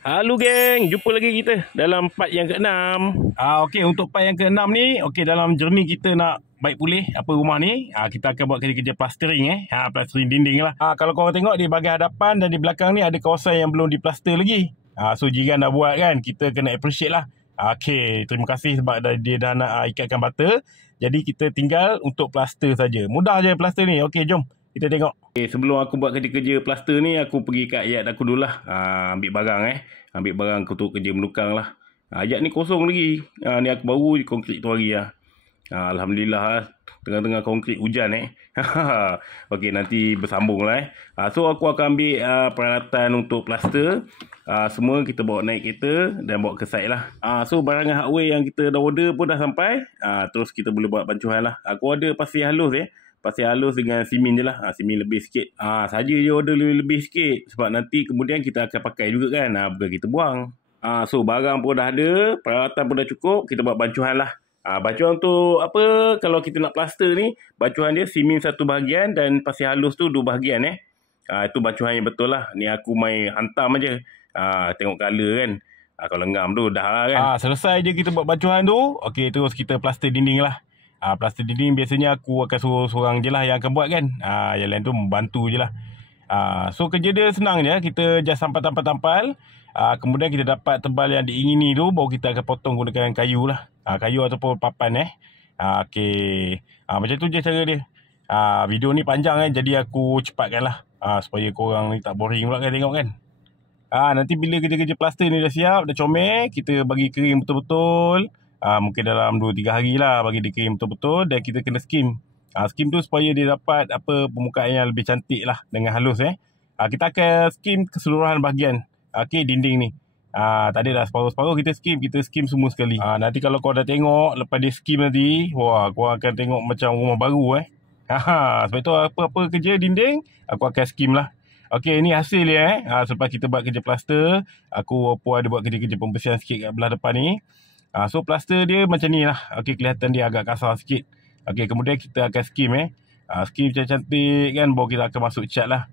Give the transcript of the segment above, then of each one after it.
Halo geng, jumpa lagi kita dalam part yang ke-6. Okey, untuk part yang ke-6 ni, okey, dalam journey kita nak baik pulih apa rumah ni, kita akan buat kerja-kerja plastering plastering dinding lah. Kalau korang tengok di bahagian hadapan dan di belakang ni ada kawasan yang belum diplaster lagi. So jiran dah buat kan, kita kena appreciate lah. Okey, terima kasih sebab dia dah nak ikatkan bata. Jadi kita tinggal untuk plaster saja. Mudah je plaster ni. Okey, jom kita tengok. Sebelum aku buat kerja-kerja plaster ni, aku pergi kat yard aku dulu lah. Ambil barang Ambil barang untuk kerja menukang lah. Yard ni kosong lagi. Ni aku baru konkrit tu hari lah. Alhamdulillah lah. Tengah-tengah konkrit hujan Okey, nanti bersambung lah So aku akan ambil peralatan untuk plaster. Semua kita bawa naik kereta dan bawa ke site lah. So barangan hardware yang kita dah order pun dah sampai. Terus kita boleh buat bancuhan lah. Aku order pasir halus pasir halus dengan simin je lah. Simin lebih sikit. Saja je order lebih sikit. Sebab nanti kemudian kita akan pakai juga kan. Bukan kita buang. So barang pun dah ada. Peralatan pun dah cukup. Kita buat bancuhan lah. Bancuhan tu apa? Kalau kita nak plaster ni, bancuhan dia simin satu bahagian dan pasir halus tu dua bahagian Itu bancuhan yang betul lah. Ni aku main hantam aja. Tengok colour kan. Kalau ngam tu dah lah kan. Selesai je kita buat bancuhan tu. Okey, terus kita plaster dinding lah. Plaster dinding biasanya aku akan suruh seorang je lah yang akan buat kan. Yang lain tu membantu je lah. So kerja dia senang je. Kita just tampal-tampal. Kemudian kita dapat tebal yang diingini tu, baru kita akan potong gunakan kayu lah. Kayu ataupun papan Okey. Macam tu je cara dia. Video ni panjang jadi aku cepatkan lah. Supaya korang ni tak boring pula kan tengok kan. Nanti bila kerja-kerja plaster ni dah siap, dah comel, kita bagi kering betul-betul. Mungkin dalam 2-3 hari lah bagi dia kering betul-betul. Dan kita kena skim. Skim tu supaya dia dapat permukaan yang lebih cantik lah dengan halus Kita akan skim keseluruhan bahagian dinding ni. Tak ada dah separuh-separuh kita skim semua sekali. Nanti kalau kau dah tengok lepas dia skim nanti, wah, kau akan tengok macam rumah baru Sebab tu apa-apa kerja dinding aku akan skim lah. Okey, ni hasil dia selepas kita buat kerja plaster. Aku pun ada buat kerja-kerja pembersihan sikit kat belah depan ni. So plaster dia macam ni lah. Okey, kelihatan dia agak kasar sikit. Okey, kemudian kita akan skim skim cantik kan, baru kita akan masuk cat lah.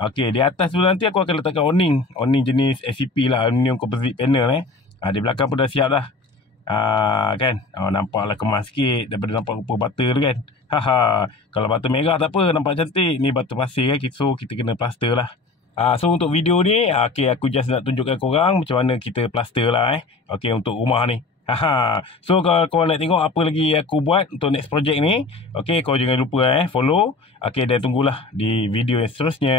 Okey, di atas tu nanti aku akan letakkan awning jenis SCP lah, aluminium composite panel Di belakang pun dah siap dah. Kan. Nampaklah kemas sikit daripada nampak rupa bata tu kan. Kalau bata merah tak apa, nampak cantik. Ni bata pasir so kita kena plaster lah. So untuk video ni, aku just nak tunjukkan korang macam mana kita plaster lah Okey, untuk rumah ni. So kalau korang nak tengok apa lagi aku buat untuk next project ni, okey, kau jangan lupa follow. Okey, dan tunggulah di video yang seterusnya.